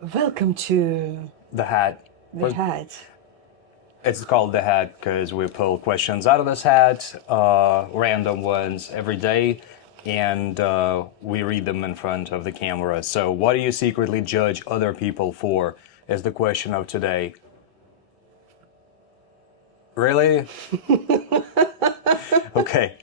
Welcome to The hat. the hat. It's called the hat because we pull questions out of this hat, random ones every day, and we read them in front of the camera. So, what do you secretly judge other people for? Is the question of today. Really? Okay.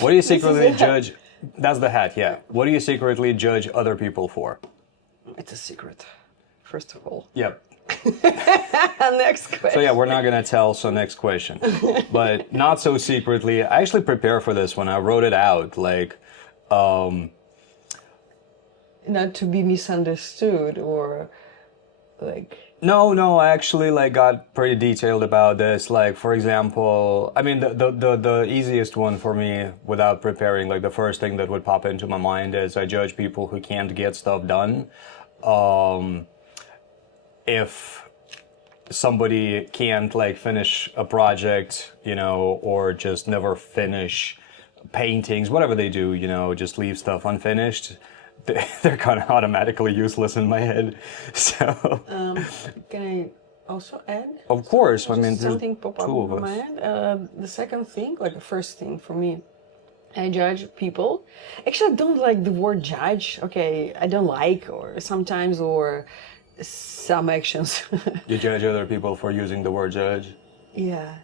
What do you secretly judge? That's the hat, yeah. What do you secretly judge other people for? It's a secret, first of all. Yep. Next question. So yeah, we're not gonna tell. So next question, but not so secretly. I actually prepared for this one. I wrote it out. Not to be misunderstood or like. No. I actually got pretty detailed about this. Like for example, I mean the easiest one for me without preparing. Like the first thing that would pop into my mind is I judge people who can't get stuff done. If somebody can't finish a project, or just never finish paintings, whatever they do, just leave stuff unfinished, they're kind of automatically useless in my head. So, Can I also add? of course, I Just mean, there's something pop up two of in my us. head. The second thing, like the first thing for me, I judge people. Actually, I don't like the word judge. Okay, I don't like, or sometimes, or some actions. You judge other people for using the word judge. Yeah.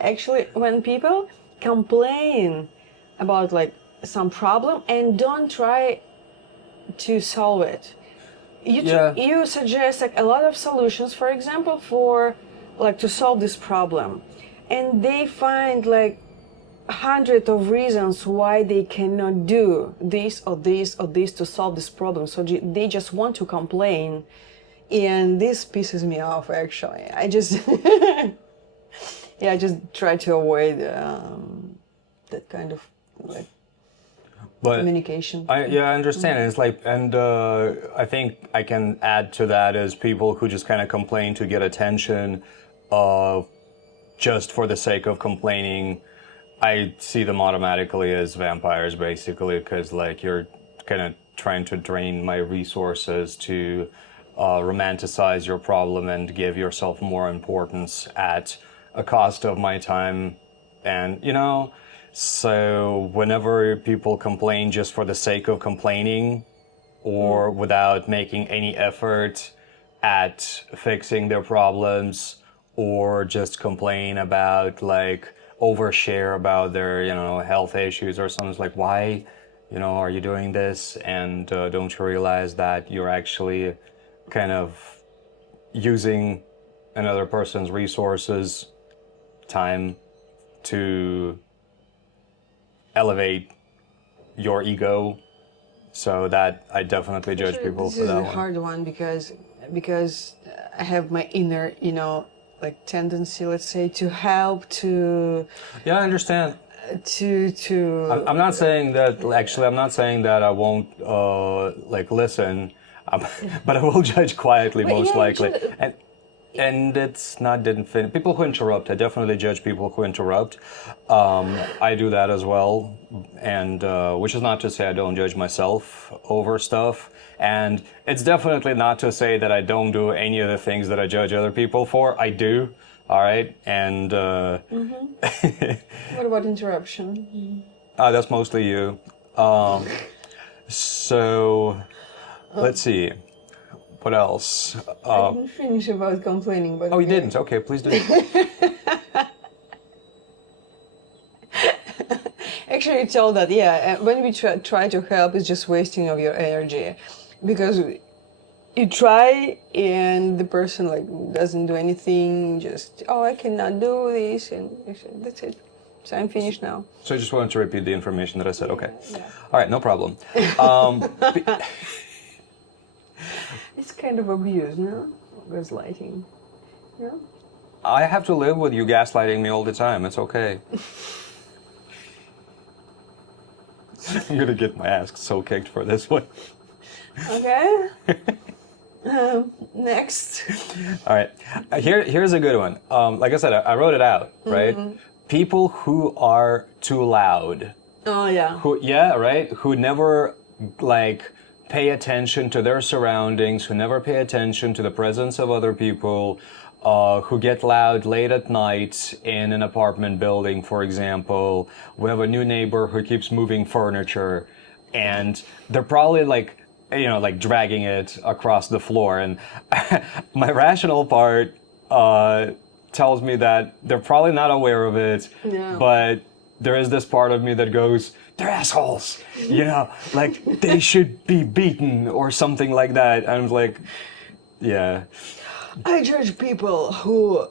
Actually, when people complain about like some problem and don't try to solve it, Yeah. you suggest like a lot of solutions, for example, for like to solve this problem, and they find like hundred of reasons why they cannot do this or this or this to solve this problem. So they just want to complain, and this pisses me off. Actually, I just yeah, I just try to avoid that kind of like But communication. I understand. It's I think I can add to that is people who just kind of complain to get attention, just for the sake of complaining. I see them automatically as vampires, basically, because you're kind of trying to drain my resources to romanticize your problem and give yourself more importance at a cost of my time, and so whenever people complain just for the sake of complaining or without making any effort at fixing their problems, or just complain about overshare about their health issues or something, it's like, why are you doing this, and don't you realize that you're actually kind of using another person's resources, time, to elevate your ego. So that I definitely judge Actually, people this for is that a one. hard one because I have my inner, like tendency, let's say, to help, to Yeah, I understand. I'm to not saying that. Actually, I'm not saying that I won't listen, but I will judge quietly, but most yeah, likely. actually, And it's not didn't fit. People who interrupt, I definitely judge people who interrupt. I do that as well, and which is not to say I don't judge myself over stuff. And it's definitely not to say that I don't do any of the things that I judge other people for. I do. All right, and what about interruption? that's mostly you. So let's see. What else? I didn't finish about complaining, but Oh, you okay. didn't? Okay, please do. Actually, you told that, yeah, when we try to help, it's just wasting of your energy, because you try and the person like doesn't do anything, just, oh, I cannot do this, and that's it. So I'm finished now. So I just wanted to repeat the information that I said. Okay. Yeah. All right, no problem. It's kind of abuse, no? Gaslighting. Yeah. I have to live with you gaslighting me all the time. It's okay. I'm gonna get my ass so kicked for this one. Okay. Next. All right. Here's a good one. Like I said, I wrote it out, right? People who are too loud. Oh yeah. Who, yeah, right? Who never pay attention to their surroundings, who never pay attention to the presence of other people, who get loud late at night in an apartment building, for example. We have a new neighbor who keeps moving furniture, and they're probably like, like dragging it across the floor. And my rational part tells me that they're probably not aware of it, but there is this part of me that goes, they're assholes, like they should be beaten or something like that. And I'm like, yeah. I judge people who,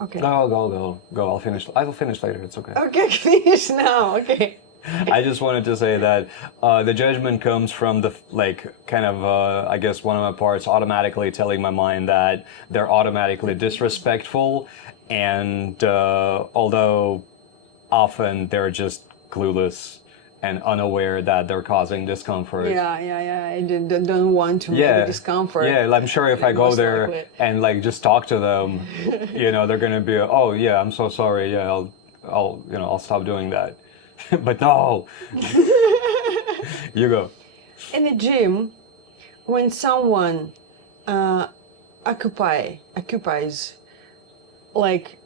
okay. Go. I'll finish later. It's okay. Okay, finish now. Okay. I just wanted to say that the judgment comes from the I guess one of my parts automatically telling my mind that they're automatically disrespectful, and although often they're just clueless and unaware that they're causing discomfort. Yeah. I don't want to make discomfort. Yeah, I'm sure if I go there likely. And just talk to them, they're gonna be, oh yeah, I'm so sorry. Yeah, I'll stop doing that. But no, you go. In the gym, when someone occupies, like,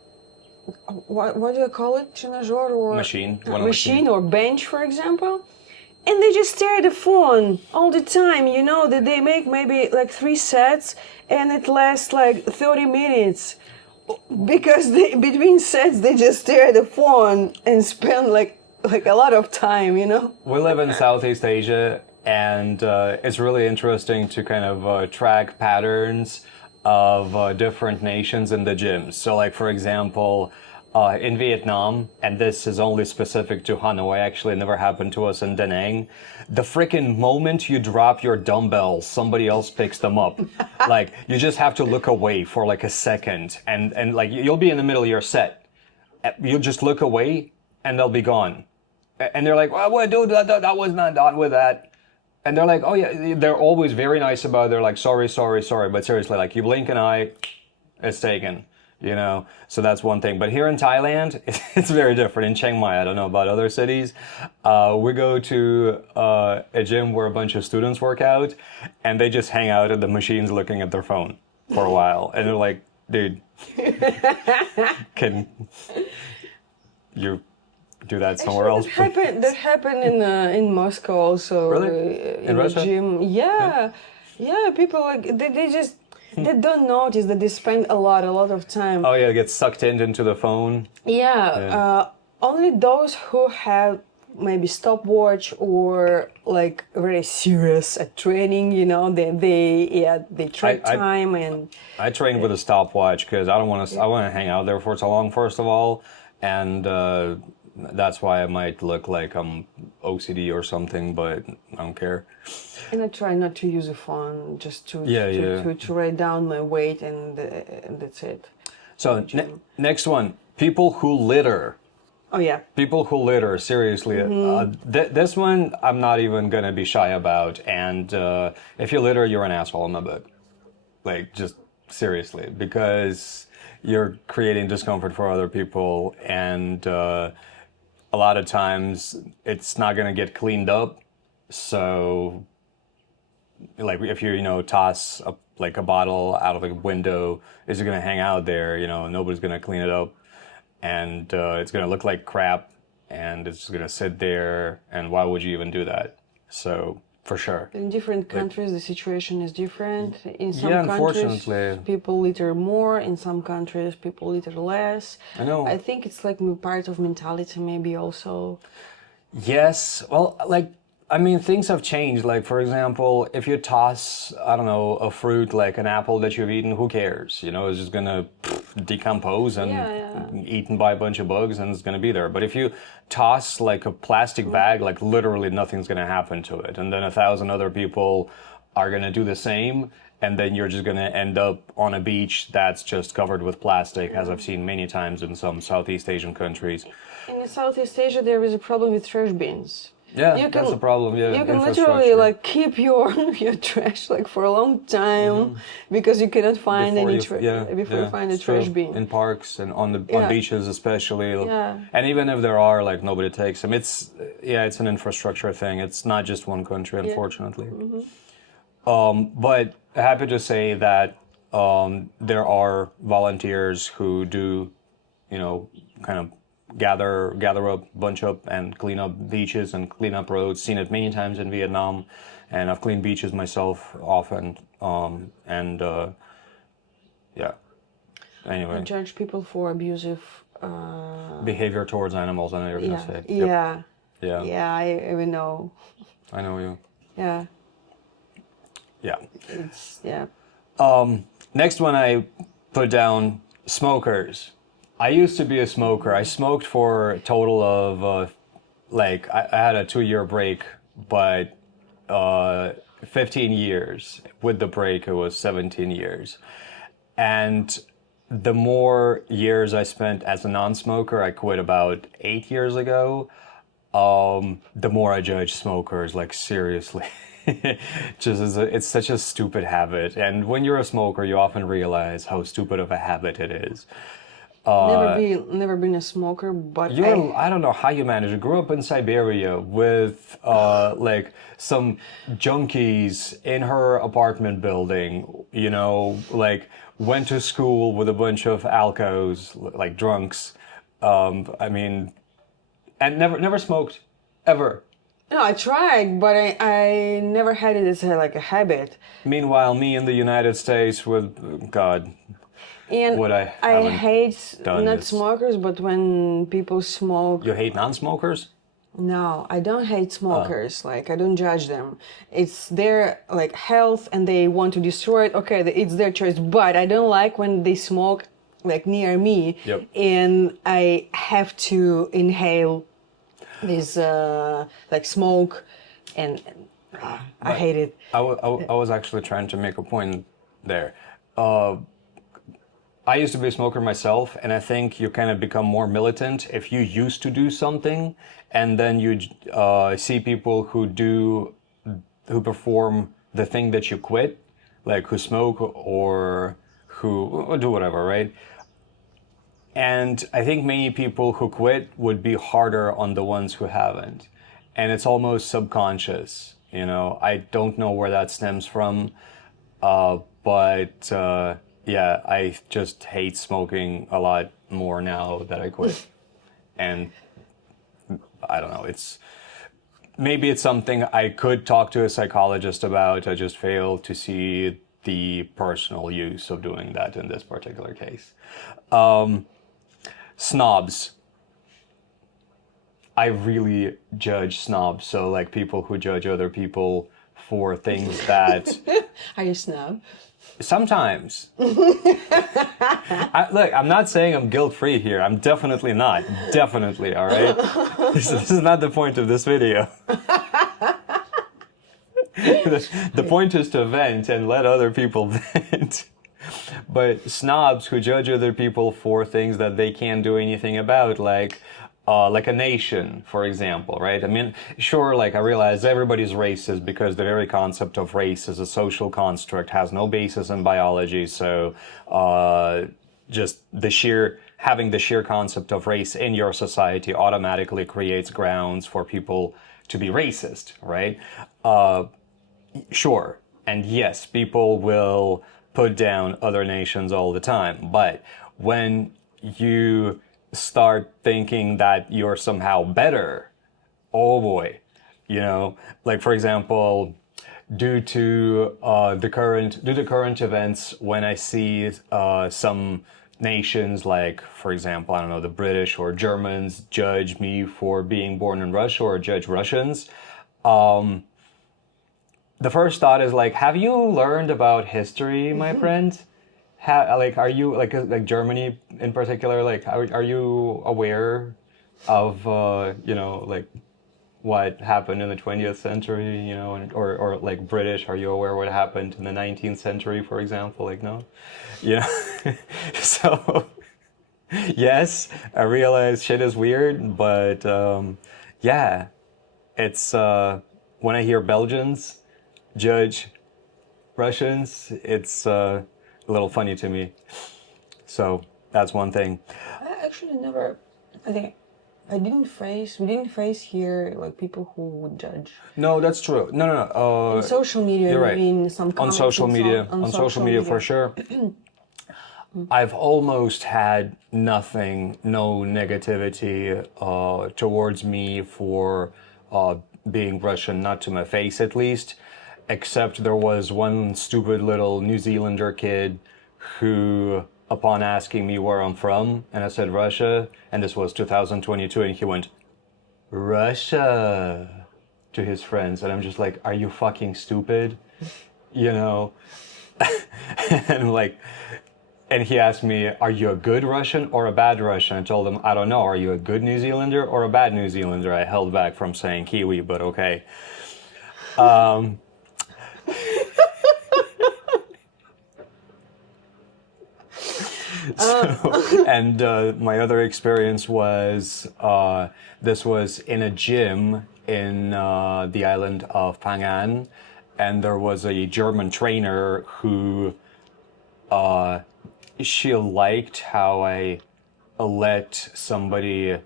what do you call it? Treinajor or machine or bench, for example, and they just stare at the phone all the time. That they make maybe like 3 sets, and it lasts like 30 minutes. Because between sets they just stare at the phone and spend like a lot of time, We live in Southeast Asia, and it's really interesting to kind of track patterns of different nations in the gyms. So like, for example, in Vietnam, and this is only specific to Hanoi, actually it never happened to us in Da Nang, the freaking moment you drop your dumbbells, somebody else picks them up. Like, you just have to look away for like a second, and like you'll be in the middle of your set. You'll just look away and they'll be gone. And they're like, well, dude, that was not done with that. And they're like, oh yeah, they're always very nice about it. They're like, sorry. But seriously, like, you blink an eye, it's taken, So that's one thing. But here in Thailand, it's very different. In Chiang Mai, I don't know about other cities. We go to a gym where a bunch of students work out, and they just hang out at the machines looking at their phone for a while. And they're like, dude, can you do that somewhere else? That happened in Moscow also. Really? In Russia? The gym. Yeah. People like they don't notice that they spend a lot of time. Oh yeah, get sucked into the phone. Yeah. Only those who have maybe stopwatch or like very serious at training, they track time. And I train with a stopwatch because I want to hang out there for so long, first of all, and that's why I might look like I'm OCD or something, but I don't care. And I try not to use a phone, just to write down my weight, and that's it. So next one, people who litter. Oh yeah. People who litter, seriously. This one I'm not even gonna be shy about. And if you litter, you're an asshole in my book. Like, just seriously, because you're creating discomfort for other people, and a lot of times it's not gonna get cleaned up. So, like, if you toss a bottle out of a window, is it gonna hang out there? Nobody's gonna clean it up, and it's gonna look like crap, and it's gonna sit there. And why would you even do that? So, for sure. In different countries, the situation is different. In some countries, unfortunately, people litter more. In some countries, people litter less. I know. I think it's like part of mentality, maybe also. Yes. Well, things have changed. Like, for example, if you toss, I don't know, a fruit like an apple that you've eaten, who cares? It's just gonna decompose and eaten by a bunch of bugs, and it's gonna be there. But if you toss like a plastic bag, like, literally nothing's gonna happen to it, and then 1,000 other people are gonna do the same, and then you're just gonna end up on a beach that's just covered with plastic, as I've seen many times in some Southeast Asian countries. In Southeast Asia, there is a problem with trash bins. Yeah, You that's can the problem. Yeah, you can literally infrastructure. like keep your your trash like for a long time because you cannot find Before any you, yeah, before you yeah, find a it's trash true. bin. In parks and on Yeah, beaches especially, yeah, and even if there are, like nobody takes them. It's yeah, it's an infrastructure thing. It's not just one country, yeah. unfortunately. But happy to say that there are volunteers who do, you know, kind of gather up, bunch up, and clean up beaches and clean up roads. Seen it many times in Vietnam, and I've cleaned beaches myself often. And yeah. And Anyway, judge people for abusive. behavior towards animals. I know you're gonna Yeah, say. Yep. yeah, Yeah. yeah. I even know. I know you. Yeah, Yeah. it's yeah. Next one I put down smokers. I used to be a smoker. I smoked for a total of like I had a 2 year break, but 15 years. With the break, it was 17 years. And the more years I spent as a non-smoker, I quit about 8 years ago. The more I judge smokers, like seriously. Just as it's such a stupid habit, and when you're a smoker, you often realize how stupid of a habit it is. Never been a smoker, but I don't know how you manage. I grew up in Siberia with like some junkies in her apartment building, you know, like went to school with a bunch of alcos, like drunks. I mean, and never smoked, ever. no, I tried, but I never had it as like a habit. Meanwhile, me in the United States with God, And what I I haven't hate done not is. smokers, but when people smoke. You hate non-smokers? No, I don't hate smokers. Like I don't judge them. It's their like health, and they want to destroy it. Okay, it's their choice. But I don't like when they smoke like near me, Yep. and I have to inhale this like smoke, and I But hate it. I was actually trying to make a point there. Uh, I used to be a smoker myself, and I think you kind of become more militant if you used to do something, and then you see people who perform the thing that you quit, like who smoke or who do whatever, right? And I think many people who quit would be harder on the ones who haven't. And it's almost subconscious, you know. I don't know where that stems from, but yeah, I just hate smoking a lot more now that I quit. And I don't know, maybe it's something I could talk to a psychologist about. I just fail to see the personal use of doing that in this particular case. Snobs. I really judge snobs. So like people who judge other people for things that Are you snob? sometimes. Look, I'm not saying I'm guilt-free here. I'm definitely not. Definitely, all right? This is not the point of this video. The point is to vent and let other people vent. But snobs who judge other people for things that they can't do anything about, like a nation, for example, right? I mean, sure, like I realize everybody's racist because the very concept of race is a social construct, has no basis in biology. So just having the sheer concept of race in your society automatically creates grounds for people to be racist, right? Sure. And yes, people will put down other nations all the time. But when you start thinking that you're somehow better, oh boy, you know, like for example, due to the current events, when I see some nations like, for example, I don't know, the British or Germans judge me for being born in Russia or judge Russians. The first thought is like, have you learned about history, my friend? Like, are you like Germany in particular? Like, are you aware of you know, like what happened in the 20th century? You know, or like British, are you aware what happened in the 19th century, for example? Like, no, you know. So yes, I realize shit is weird, but yeah. it's when I hear Belgians judge Russians, it's a little funny to me. So that's one thing. I actually never. I think I didn't face. We didn't face here like people who would judge. No, that's true. No, no, no. On social media, you're I right. mean, some On comments social and media, on social media for sure. I've almost had nothing, no negativity towards me for being Russian, not to my face at least, except there was one stupid little New Zealander kid who, upon asking me where I'm from, and I said Russia, and this was 2022, and he went, Russia, to his friends, and I'm just like, are you fucking stupid? You know? And I'm like, and he asked me, are you a good Russian or a bad Russian? I told him, I don't know. Are you a good New Zealander or a bad New Zealander? I held back from saying Kiwi, but okay. And my other experience was, this was in a gym in the island of Phangan, and there was a German trainer who she liked how I let somebody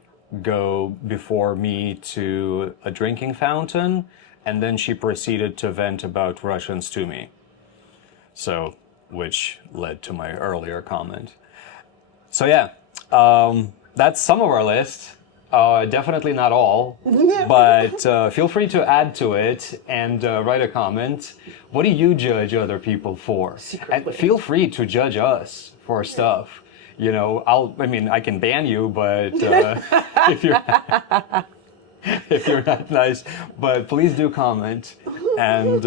go before me to a drinking fountain, and then she proceeded to vent about Russians to me. So, which led to my earlier comment. So yeah, that's some of our list. Definitely not all, but feel free to add to it and write a comment. What do you judge other people for? Secretly. And feel free to judge us for stuff. You know, I mean, I can ban you, but if you're if you're not nice, but please do comment, and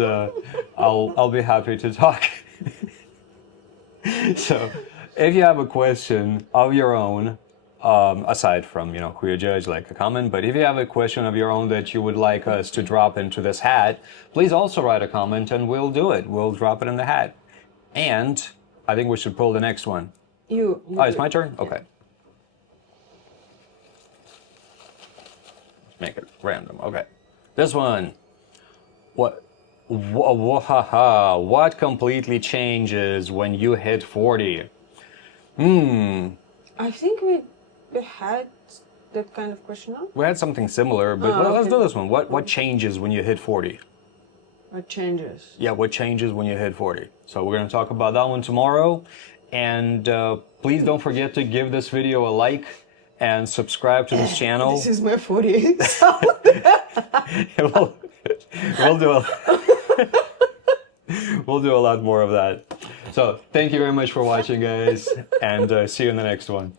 I'll be happy to talk. So, if you have a question of your own, aside from, you know, who you judge, like a comment, but if you have a question of your own that you would like us to drop into this hat, please also write a comment and we'll do it. We'll drop it in the hat. And I think we should pull the next one. You Oh, it's do my it. turn? Okay. Let's make it random. Okay. This one. What completely changes when you hit 40? I think we had that kind of question on. We had something similar, but let's do this one. What changes when you hit 40? What changes? Yeah, what changes when you hit 40? So we're going to talk about that one tomorrow. And please don't forget to give this video a like and subscribe to this channel. This is my 40. we'll do a we'll do a lot more of that. So thank you very much for watching, guys, and see you in the next one.